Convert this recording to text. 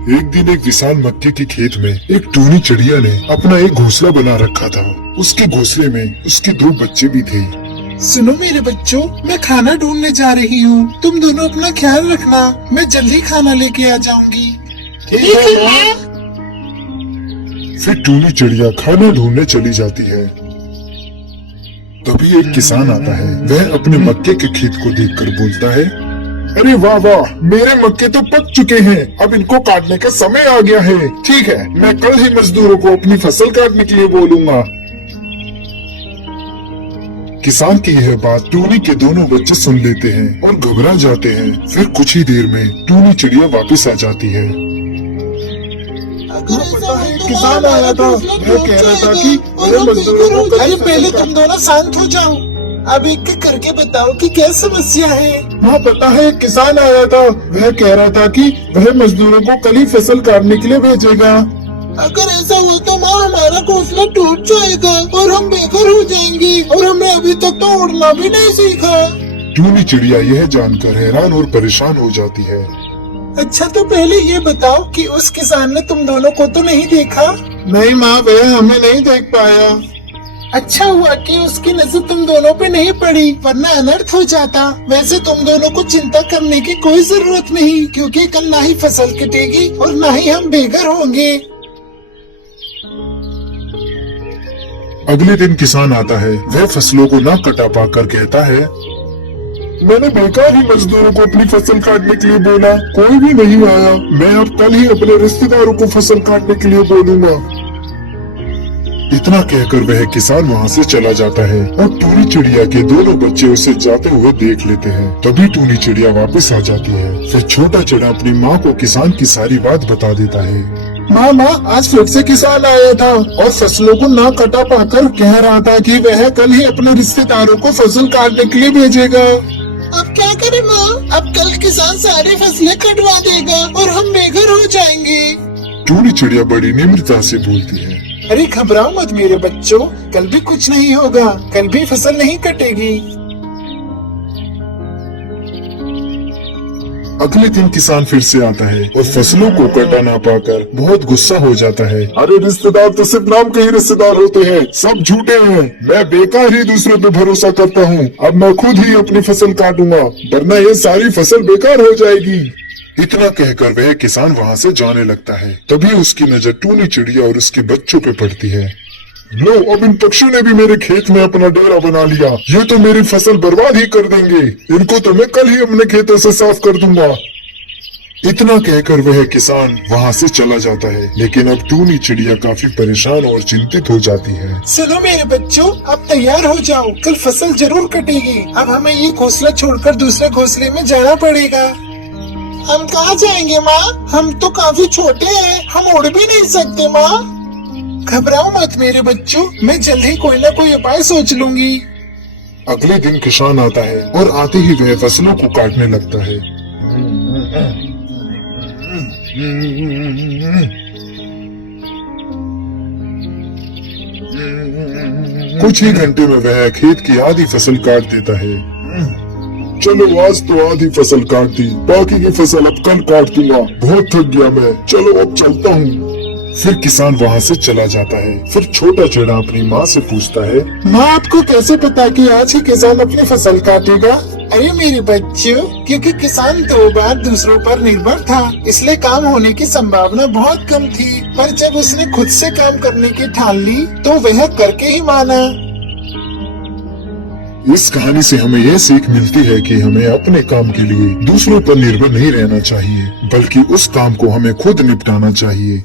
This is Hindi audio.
एक दिन एक विशाल मक्के के खेत में एक टूनी चिड़िया ने अपना एक घोंसला बना रखा था। उसके घोंसले में उसके दो बच्चे भी थे। सुनो मेरे बच्चों, मैं खाना ढूंढने जा रही हूँ। तुम दोनों अपना ख्याल रखना। मैं जल्दी खाना लेके आ जाऊंगी। ठीक है माँ। फिर टूनी चिड़िया खाना ढूंढने चली जाती है। तभी एक किसान आता है। वह अपने मक्के के खेत को देखकर बोलता है, अरे वाह वाह, मेरे मक्के तो पक चुके हैं। अब इनको काटने का समय आ गया है। ठीक है, मैं कल ही मजदूरों को अपनी फसल काटने के लिए बोलूंगा। किसान की यह बात टूनी के दोनों बच्चे सुन लेते हैं और घबरा जाते हैं। फिर कुछ ही देर में टूनी चिड़िया वापस आ जाती है। पता है किसान आया था। वह कह रहा था कि मेरे मजदूरों को अरे पहले तुम दोनों शांत हो जाओ। अब एक एक करके बताओ कि क्या समस्या है। हाँ पता है, एक किसान आया था। वह कह रहा था कि वह मजदूरों को कल ही फसल काटने के लिए भेजेगा। अगर ऐसा हुआ तो माँ हमारा घोंसला टूट जाएगा और हम बेघर हो जाएंगे और हमने अभी तक तो उड़ना भी नहीं सीखा। टूनी चिड़िया यह जानकर हैरान और परेशान हो जाती है। अच्छा तो पहले ये बताओ कि उस किसान ने तुम दोनों को तो नहीं देखा? नहीं माँ, वह हमें नहीं देख पाया। अच्छा हुआ कि उसकी नजर तुम दोनों पे नहीं पड़ी, वरना अनर्थ हो जाता। वैसे तुम दोनों को चिंता करने की कोई जरूरत नहीं, क्योंकि कल ना ही फसल कटेगी और ना ही हम बेघर होंगे। अगले दिन किसान आता है। वह फसलों को न कटा पाकर कहता है, मैंने बेकार ही मजदूरों को अपनी फसल काटने के लिए बोला, कोई भी नहीं आया। मैं अब कल ही अपने रिश्तेदारों को फसल काटने के लिए बोलूंगा। इतना कहकर वह किसान वहाँ से चला जाता है और टूनी चिड़िया के दोनों बच्चे उसे जाते हुए देख लेते हैं। तभी टूनी चिड़िया वापस आ जाती है। फिर छोटा चिड़ा अपनी माँ को किसान की सारी बात बता देता है। माँ, आज फिर से किसान आया था और फसलों को ना कटा पाकर कह रहा था कि वह कल ही अपने रिश्तेदारों को फसल काटने के लिए भेजेगा। अब क्या करें माँ? अब कल किसान सारी फसलें कटवा देगा और हम बेघर हो जाएंगे। टूनी चिड़िया बड़ी निम्रता से बोलती है, अरे घबराओ मत मेरे बच्चों, कल भी कुछ नहीं होगा। कल भी फसल नहीं कटेगी। अगले दिन किसान फिर से आता है और फसलों को कटा ना पाकर बहुत गुस्सा हो जाता है। अरे रिश्तेदार तो सिर्फ नाम के ही रिश्तेदार होते हैं, सब झूठे हैं। मैं बेकार ही दूसरों पे भरोसा करता हूँ। अब मैं खुद ही अपनी फसल काटूंगा, वरना ये सारी फसल बेकार हो जाएगी। इतना कहकर वह किसान वहाँ से जाने लगता है। तभी उसकी नजर टूनी चिड़िया और उसके बच्चों पे पड़ती है। लो, अब इन पक्षियों ने भी मेरे खेत में अपना डेरा बना लिया। ये तो मेरी फसल बर्बाद ही कर देंगे। इनको तो मैं कल ही अपने खेतों से साफ कर दूंगा। इतना कहकर वह किसान वहाँ से चला जाता है। लेकिन अब टूनी चिड़िया काफी परेशान और चिंतित हो जाती है। सुनो मेरे बच्चों, अब तैयार हो जाओ, कल फसल जरूर कटेगी। अब हमें ये घोंसला छोड़कर दूसरे घोंसले में जाना पड़ेगा। हम कहाँ जाएंगे माँ? हम तो काफी छोटे हैं, हम उड़ भी नहीं सकते माँ। घबराओ मत मेरे बच्चों, मैं जल्द ही कोई ना कोई उपाय सोच लूंगी। अगले दिन किसान आता है और आते ही वह फसलों को काटने लगता है। कुछ ही घंटे में वह खेत की आधी फसल काट देता है। चलो, आज तो आधी फसल काट दी, बाकी की फसल अब कल काट दूंगा। बहुत थक गया मैं, चलो अब चलता हूँ। फिर किसान वहाँ से चला जाता है। फिर छोटा चिड़ा अपनी माँ से पूछता है, माँ आपको कैसे पता कि आज ही किसान अपनी फसल काटेगा? अरे मेरे बच्चों, क्योंकि किसान 2 बार दूसरों पर निर्भर था, इसलिए काम होने की संभावना बहुत कम थी। पर जब उसने खुद से काम करने की ठान ली तो वह करके ही माना। इस कहानी से हमें यह सीख मिलती है कि हमें अपने काम के लिए दूसरों पर निर्भर नहीं रहना चाहिए, बल्कि उस काम को हमें खुद निपटाना चाहिए।